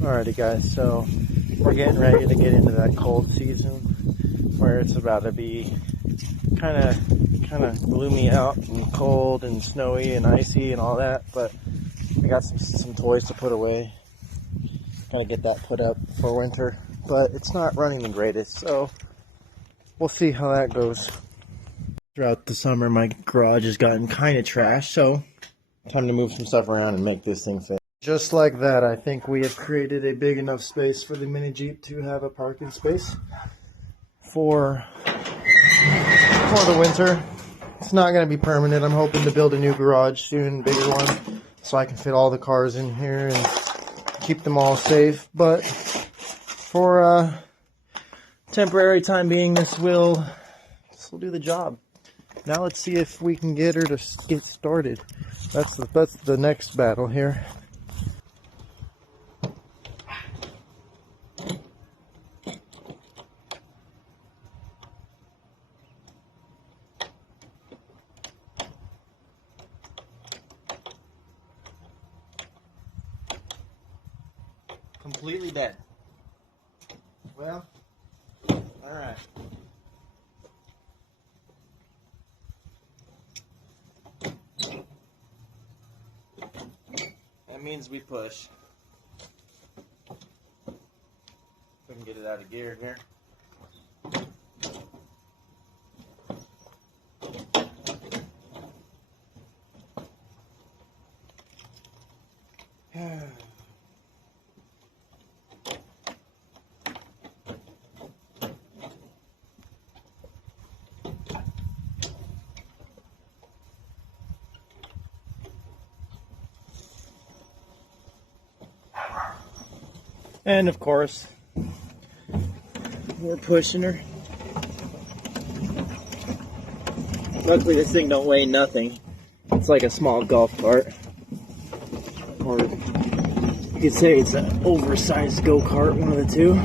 Alrighty guys, so we're getting ready to get into that cold season where it's about to be kind of gloomy out and cold and snowy and icy and all that, but I got some toys to put away. Gotta get that put up for winter, but it's not running the greatest, so we'll see how that goes. Throughout the summer my garage has gotten kind of trash, so time to move some stuff around and make this thing fit. Just like that, I think we have created a big enough space for the mini Jeep to have a parking space for the winter. It's not going to be permanent. I'm hoping to build a new garage soon, bigger one, so I can fit all the cars in here and keep them all safe. But for temporary time being, this will do the job. Now let's see if we can get her to get started. That's the next battle here. Completely dead. Well, alright. That means we push. We can get it out of gear here. And of course, we're pushing her. Luckily this thing don't weigh nothing. It's like a small golf cart. Or you could say it's an oversized go-kart, one of the two.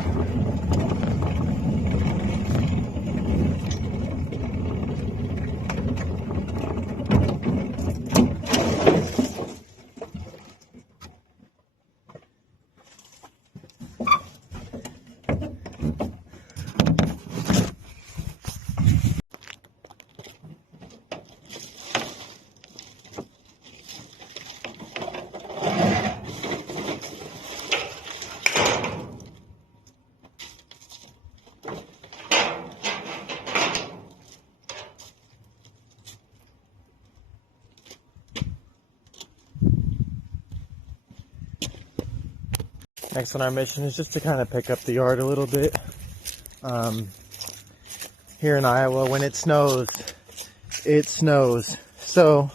Next on our mission is just to kind of pick up the yard a little bit. Here in Iowa, when it snows, it snows. So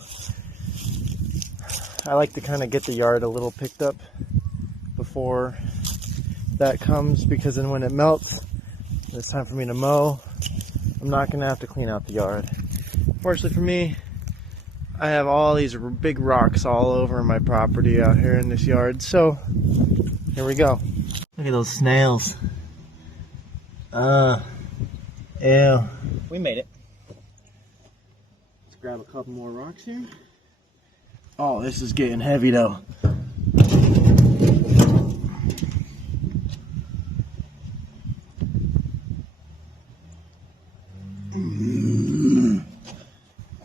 I like to kind of get the yard a little picked up before that comes, because then when it melts, it's time for me to mow. I'm not going to have to clean out the yard. Fortunately for me, I have all these big rocks all over my property out here in this yard, so here we go. Look at those snails. Ew. We made it. Let's grab a couple more rocks here. Oh, this is getting heavy though.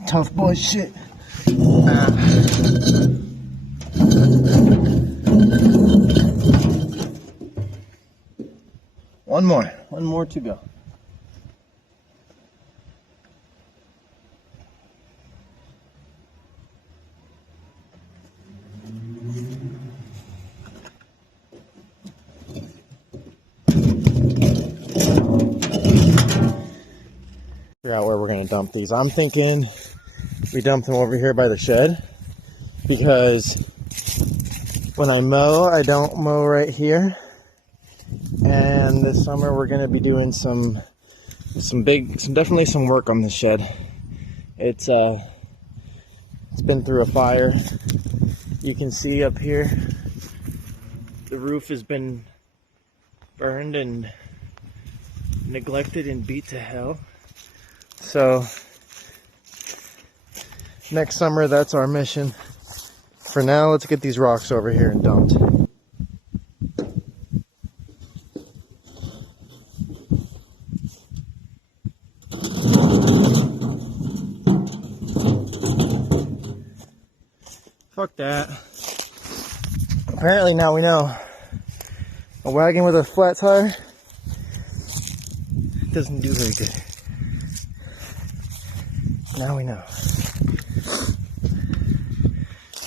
Tough boy shit. One more to go. Figure out where we're gonna dump these. I'm thinking we dump them over here by the shed, because when I mow, I don't mow right here. And this summer we're gonna be doing definitely some work on the shed. It's been through a fire. You can see up here the roof has been burned and neglected and beat to hell. So next summer, that's our mission. For now, let's get these rocks over here and dumped. fuck that. Apparently now we know a wagon with a flat tire doesn't do very good. Now we know.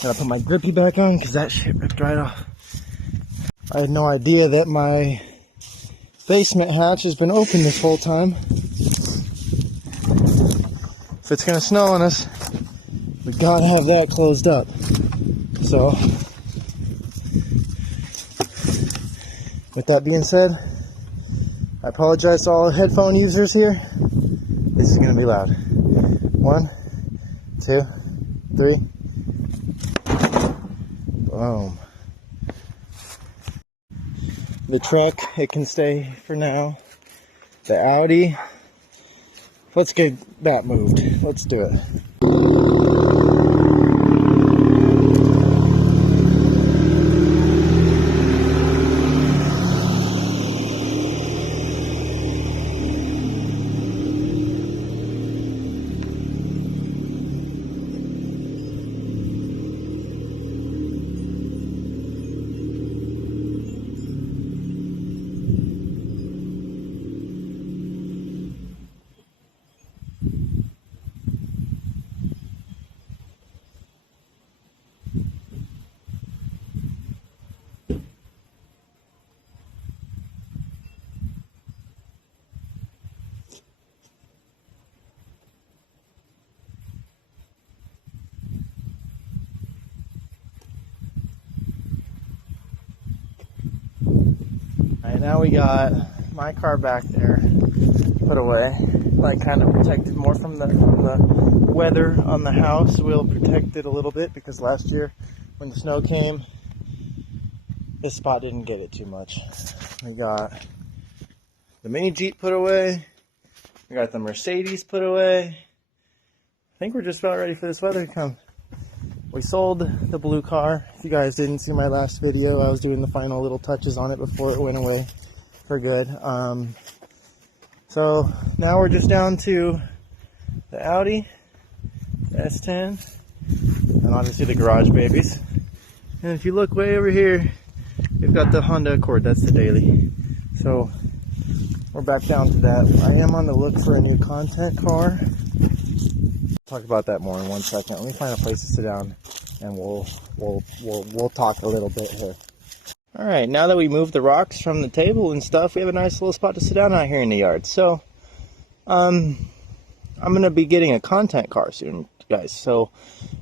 Gotta put my grippy back on because that shit ripped right off. I had no idea that my basement hatch has been open this whole time. If it's gonna snow on us, we gotta have that closed up. So, with that being said, I apologize to all headphone users here. This is gonna be loud. 1, 2, 3. Boom. The truck, it can stay for now. The Audi, let's get that moved. Let's do it. Alright, now we got my car back there, put away, like kind of protected more from the weather on the house. We'll protect it a little bit because last year when the snow came, this spot didn't get it too much. We got the mini Jeep put away, we got the Mercedes put away. I think we're just about ready for this weather to come. We sold the blue car. If you guys didn't see my last video, I was doing the final little touches on it before it went away for good. So now we're just down to the Audi, the S10, and obviously the garage babies. And if you look way over here, we've got the Honda Accord, that's the daily. So we're back down to that. I am on the look for a new content car. Talk about that more in 1 second. Let me find a place to sit down and we'll talk a little bit here. All right, now that we moved the rocks from the table and stuff, we have a nice little spot to sit down out here in the yard. So I'm gonna be getting a content car soon, guys. So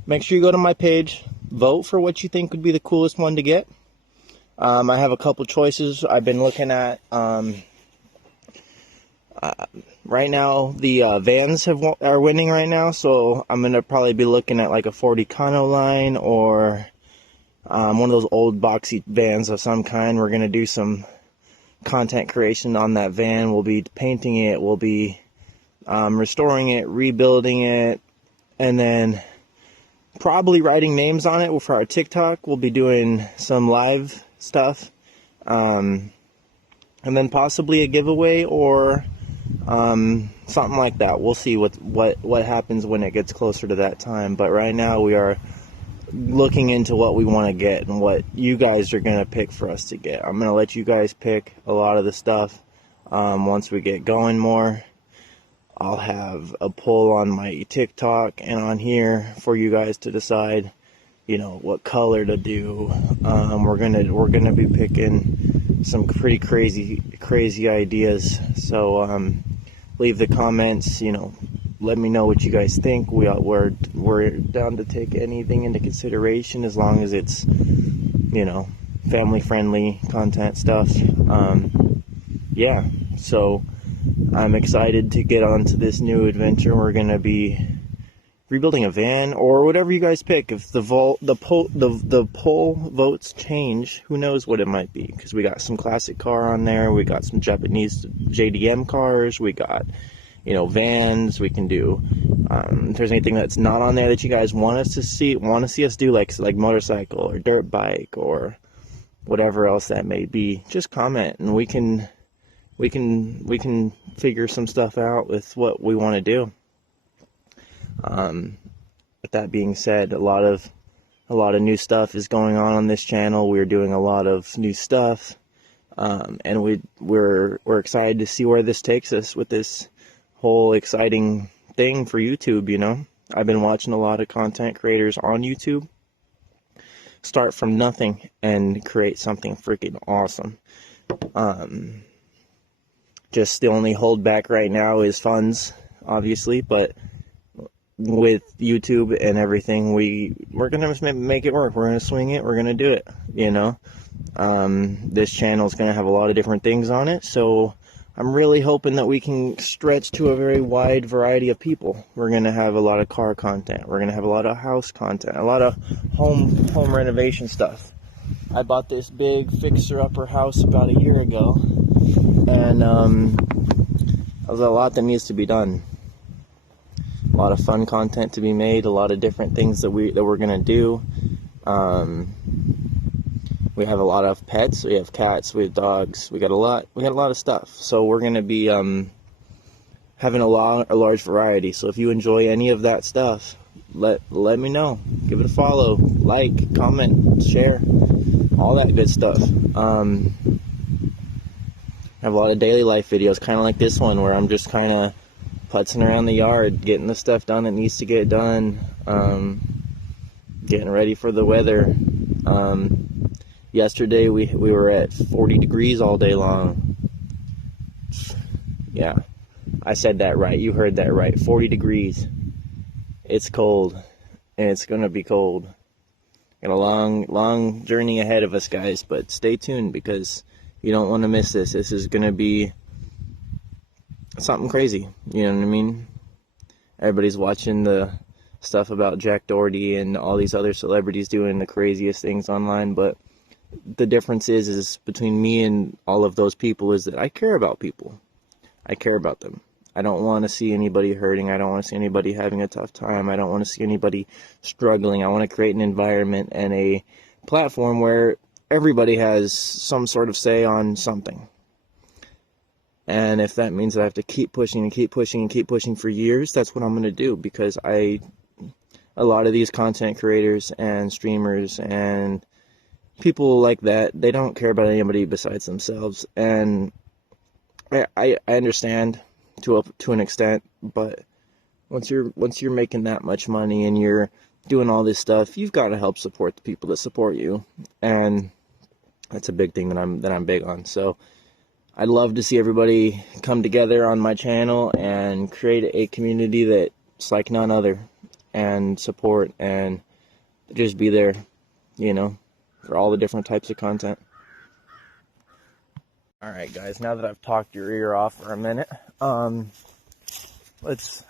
make sure you go to my page, vote for what you think would be the coolest one to get. I have a couple choices I've been looking at. Right now, the vans are winning right now, so I'm going to probably be looking at like a 40 Econoline or one of those old boxy vans of some kind. We're going to do some content creation on that van. We'll be painting it, we'll be restoring it, rebuilding it, and then probably writing names on it for our TikTok. We'll be doing some live stuff, and then possibly a giveaway or something like that. We'll see what happens when it gets closer to that time. But right now we are looking into what we want to get and what you guys are going to pick for us to get. I'm going to let you guys pick a lot of the stuff. Once we get going more, I'll have a poll on my TikTok and on here for you guys to decide, you know, what color to do. We're gonna be picking some pretty crazy ideas. So leave the comments, you know, let me know what you guys think. We're down to take anything into consideration as long as it's, you know, family friendly content stuff. Yeah, so I'm excited to get onto this new adventure. We're gonna be rebuilding a van or whatever you guys pick. If the poll votes change, who knows what it might be, because we got some classic car on there, we got some Japanese JDM cars, we got, you know, vans. We can do if there's anything that's not on there that you guys want to see us do, like motorcycle or dirt bike or whatever else that may be, just comment and we can figure some stuff out with what we want to do. With that being said, a lot of a lot of new stuff is going on this channel. We're doing a lot of new stuff, and we're excited to see where this takes us with this whole exciting thing for YouTube. You know, I've been watching a lot of content creators on YouTube start from nothing and create something freaking awesome. Just the only holdback right now is funds, obviously, but with YouTube and everything, we're gonna make it work. We're gonna swing it. We're gonna do it. You know, this channel is gonna have a lot of different things on it, so I'm really hoping that we can stretch to a very wide variety of people. We're gonna have a lot of car content. We're gonna have a lot of house content, a lot of home renovation stuff. I bought this big fixer-upper house about a year ago, and there's a lot that needs to be done. A lot of fun content to be made. A lot of different things that we're gonna do. We have a lot of pets. We have cats. We have dogs. We got a lot of stuff. So we're gonna be having a large variety. So if you enjoy any of that stuff, let me know. Give it a follow, like, comment, share, all that good stuff. I have a lot of daily life videos, kind of like this one, where I'm just kind of putzing around the yard, getting the stuff done that needs to get done, getting ready for the weather. Yesterday we were at 40 degrees all day long. Yeah, I said that right. You heard that right. 40 degrees. It's cold, and it's gonna be cold. Got a long journey ahead of us, guys, but stay tuned because you don't want to miss this. This is gonna be something crazy. You know what I mean? Everybody's watching the stuff about Jack Doherty and all these other celebrities doing the craziest things online, but the difference is between me and all of those people is that I care about people. I care about them. I don't want to see anybody hurting. I don't want to see anybody having a tough time. I don't want to see anybody struggling. I want to create an environment and a platform where everybody has some sort of say on something. And if that means that I have to keep pushing and keep pushing and keep pushing for years, that's what I'm going to do, because a lot of these content creators and streamers and people like that, they don't care about anybody besides themselves. And I understand to an extent, but once you're making that much money and you're doing all this stuff, you've got to help support the people that support you, and that's a big thing that I'm big on. So I'd love to see everybody come together on my channel and create a community that's like none other, and support and just be there, you know, for all the different types of content. Alright guys, now that I've talked your ear off for a minute, let's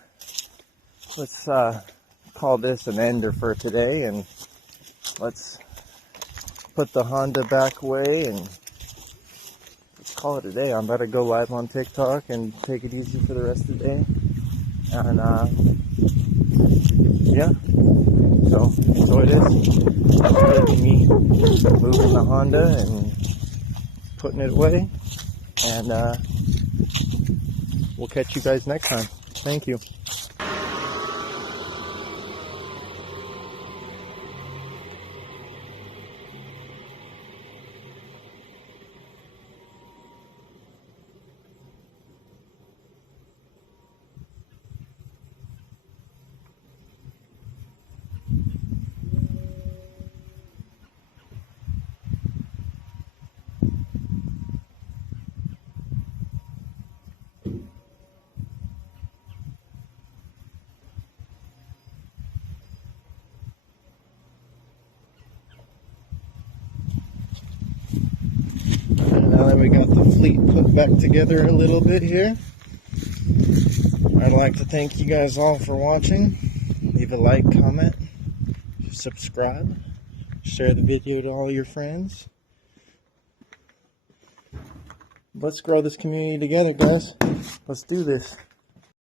call this an ender for today, and let's put the Honda back away and let's call it a day. I'm about to go live on TikTok and take it easy for the rest of the day. And yeah, so enjoy this. Me moving the Honda and putting it away, and we'll catch you guys next time. Thank you. Now that we got the fleet put back together a little bit here, I'd like to thank you guys all for watching. Leave a like, comment, subscribe, share the video to all your friends. Let's grow this community together, guys. Let's do this.